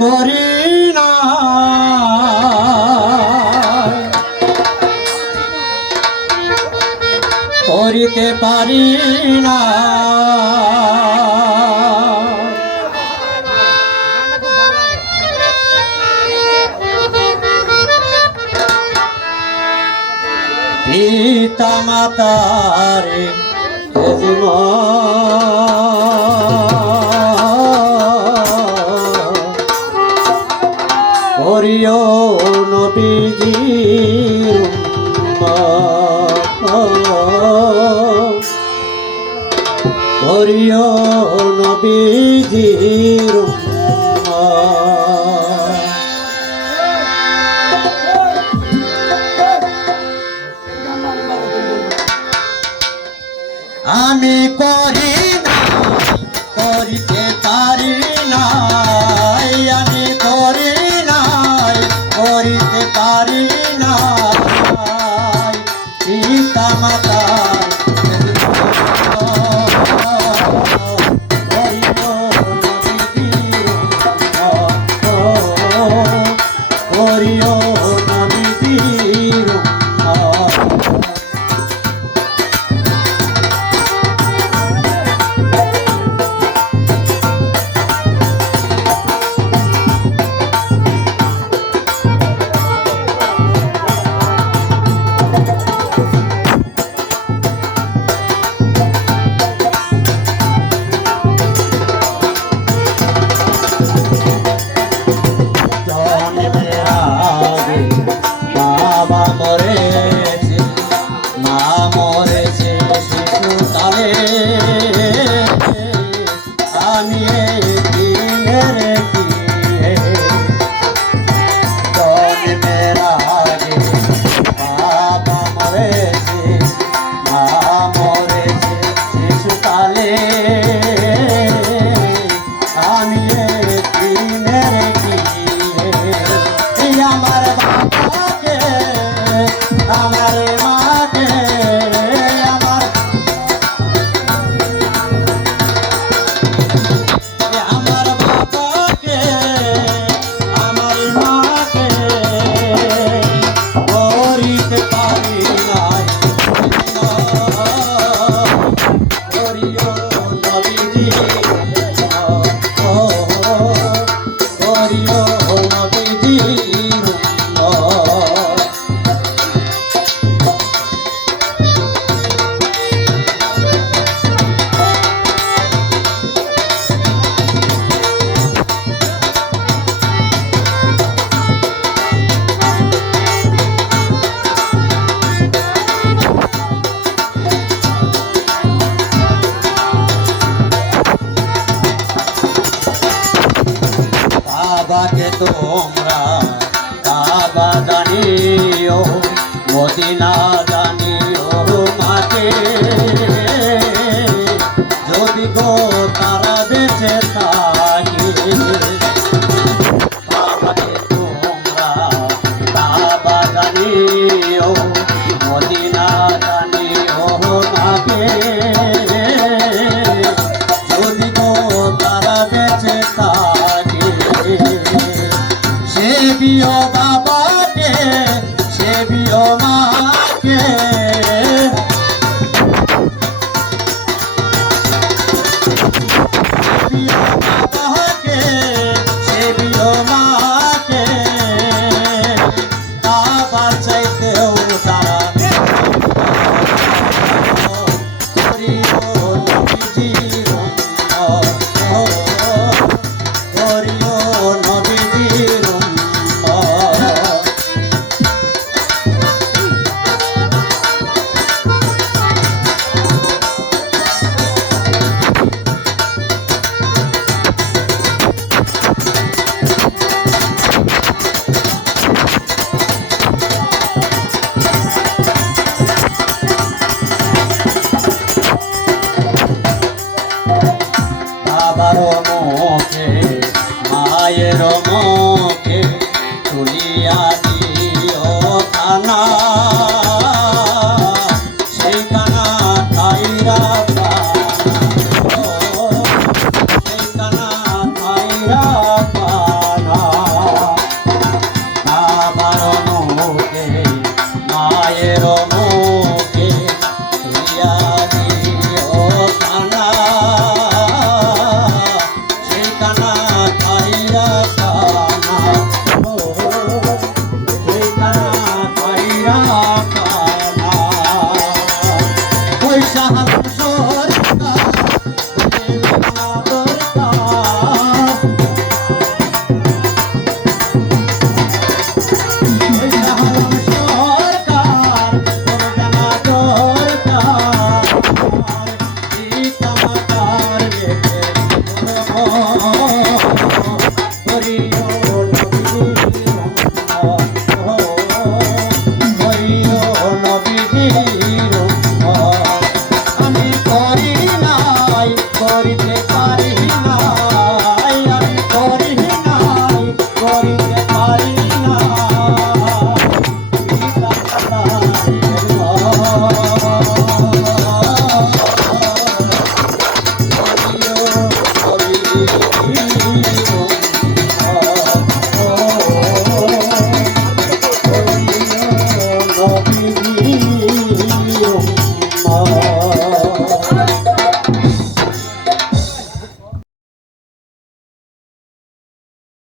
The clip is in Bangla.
করি না করিতে পারি না পিতা মাতারে করিও নবীজির করিও নবীজির আমি করি না করিতে পারি না আমি করি না করিতে পারি না পিতা মাতা করিও নবীজির বাবাকে তোমরা কাবা জানিও মদিনা জানিও মাকে যদি গো তারা বেঁচে থাকে বাবাকে তোমরা কাবা জানিও মদিনা জানিও মাকে যদি গো তারা বেঁচে থাকে সেবিও বাবাকে সেবিও মাকে সেবিও বাবাকে সেবিও মাকে বাবার চাইতেও তারা করিও নবীজির করিও নবীজির মায়ের